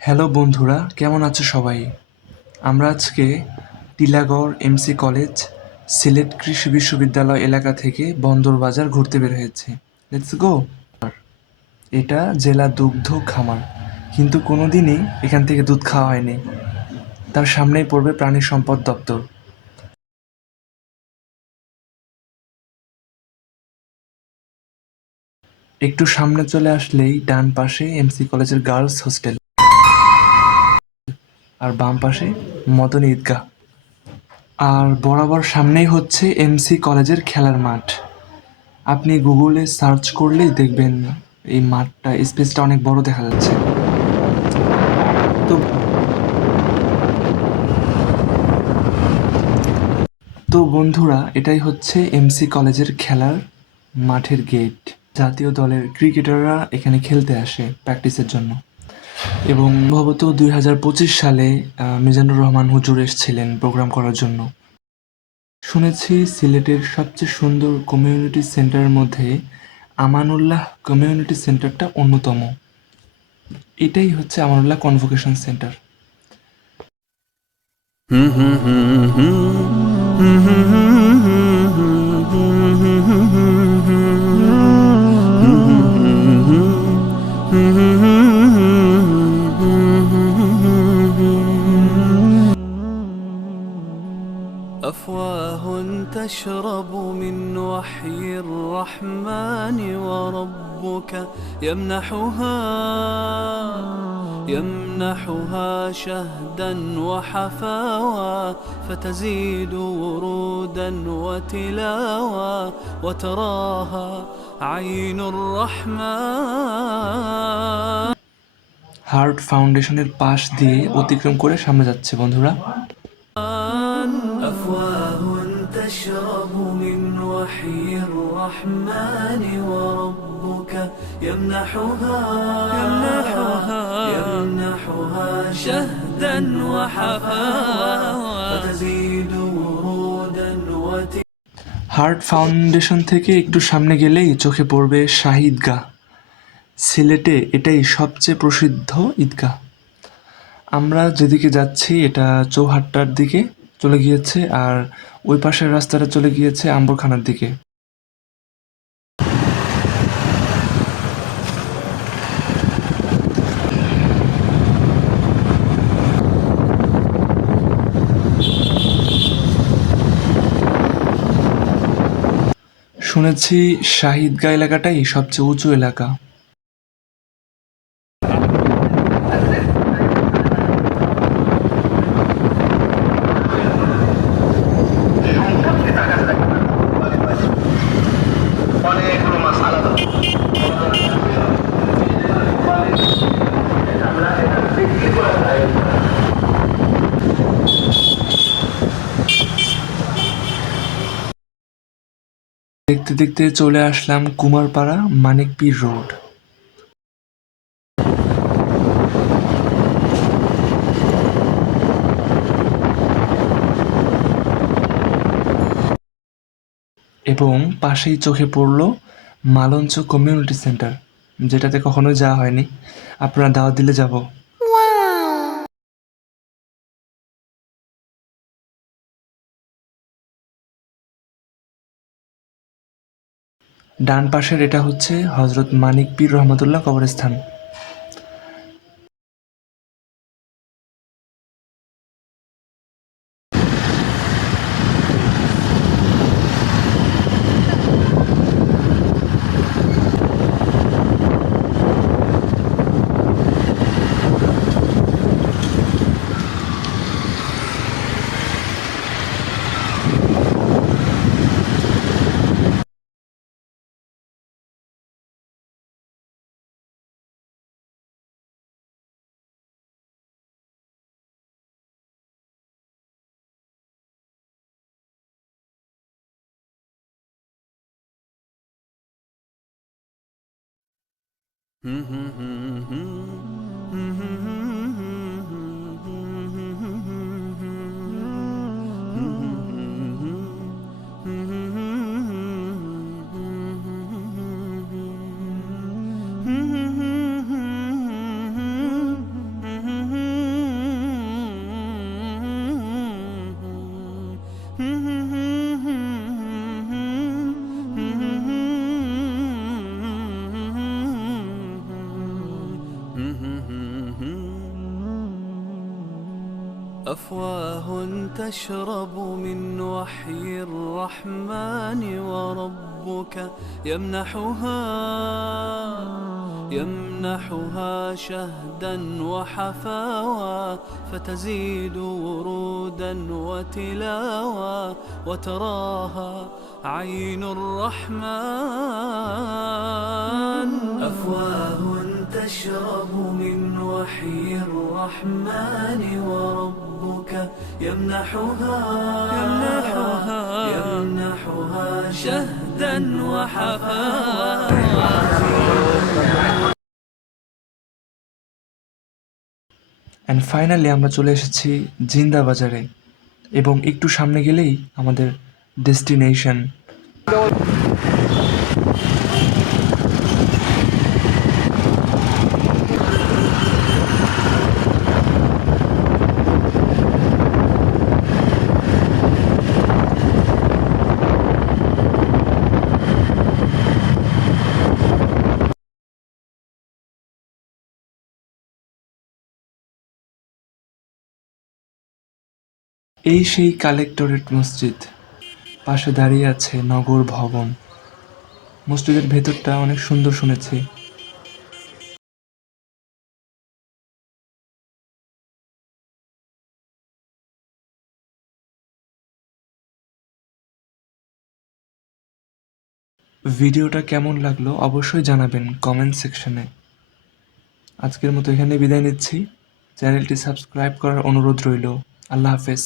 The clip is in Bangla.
হ্যালো বন্ধুরা, কেমন আছো সবাই? আমরা আজকে টিলাগড় এমসি কলেজ, সিলেট কৃষি বিশ্ববিদ্যালয় এলাকা থেকে বন্দরবাজার ঘুরতে বের হয়েছি। Let's go! এটা জেলা দুগ্ধ খামার, কিন্তু কোনোদিনই এখান থেকে দুধ খাওয়া হয়নি। তার সামনেই পড়বে প্রাণী সম্পদ দপ্তর। একটু সামনে চলে আসলেই ডান পাশে এমসি কলেজের গার্লস হোস্টেল, আর বাম পাশে মদন ঈদগাহ। আর বরাবর সামনেই হচ্ছে এমসি কলেজের খেলার মাঠ। আপনি গুগলে সার্চ করলেই দেখবেন এই মাঠটা, স্পেসটা অনেক বড় দেখা যাচ্ছে। তো তো বন্ধুরা, এটাই হচ্ছে এমসি কলেজের খেলার মাঠের গেট। জাতীয় দলের ক্রিকেটাররা এখানে খেলতে আসে প্র্যাকটিসের জন্য। এবং সম্ভবত 2025 সালে মিজানুর রহমান হুজুর এসেছিলেন প্রোগ্রাম করার জন্য। শুনেছি সিলেটের সবচেয়ে সুন্দর কমিউনিটি সেন্টারের মধ্যে আমানুল্লাহ কমিউনিটি সেন্টারটা অন্যতম। এটাই হচ্ছে আমানুল্লাহ কনভোকেশন সেন্টার। أفواه تشرب من وحي الرحمن وربك يمنحها شهدا وحفاوى فتزيد ورودا وتلاوى وتراها عين الرحمن হার্ট ফাউন্ডেশনের পাশ দিয়ে অতিক্রম করে সামনে যাচ্ছে বন্ধুরা। أفواه تشرب من وحي الرحمن وربك يمنحها شهدا وحفاوى فتزيد ورودا হার্ট ফাউন্ডেশন থেকে একটু সামনে গেলেই চোখে পড়বে শাহী ঈদগাহ। সিলেটে এটাই সবচেয়ে প্রসিদ্ধ ঈদগাহ। আমরা যেদিকে যাচ্ছি এটা চৌহাট্টার দিকে চলে গিয়েছে, আর ওই পাশের রাস্তাটা চলে গিয়েছে আম্বরখানার দিকে। শুনেছি শাহী ঈদগাহ এলাকাটাই সবচেয়ে উঁচু এলাকা। দেখতে দেখতে চলে আসলাম কুমারপাড়া মানিকপীর রোড। এবং পাশেই চোখে পড়ল মালঞ্চ কমিউনিটি সেন্টার, যেটাতে কখনোই যাওয়া হয়নি। আপনারা দাওয়াত দিলে যাব। ডান পাশের এটা হচ্ছে হজরত মানিক পীর রহমতুল্লাহ কবরস্থান। أفواه تشرب من وحي الرحمن وربك يمنحها شهدا وحفاوى فتزيد ورودا وتلاوى وتراها عين الرحمن. أفواه تشرب من وحي الرحمن وربك يمنحها شهدا وحفاوى. অ্যান্ড ফাইনালি আমরা চলে এসেছি জিন্দা বাজারে, এবং একটু সামনে গেলেই আমাদের ডেস্টিনেশন। এই সেই কালেক্টরেট মসজিদ, পাশে দাঁড়িয়ে আছে নগর ভবন। মসজিদের ভেতরটা অনেক সুন্দর শুনেছি। ভিডিওটা কেমন লাগলো অবশ্যই জানাবেন কমেন্ট সেকশনে। আজকের মতো এখানে বিদায় নিচ্ছি। চ্যানেলটি সাবস্ক্রাইব করার অনুরোধ রইল। আল্লাহ হাফেজ।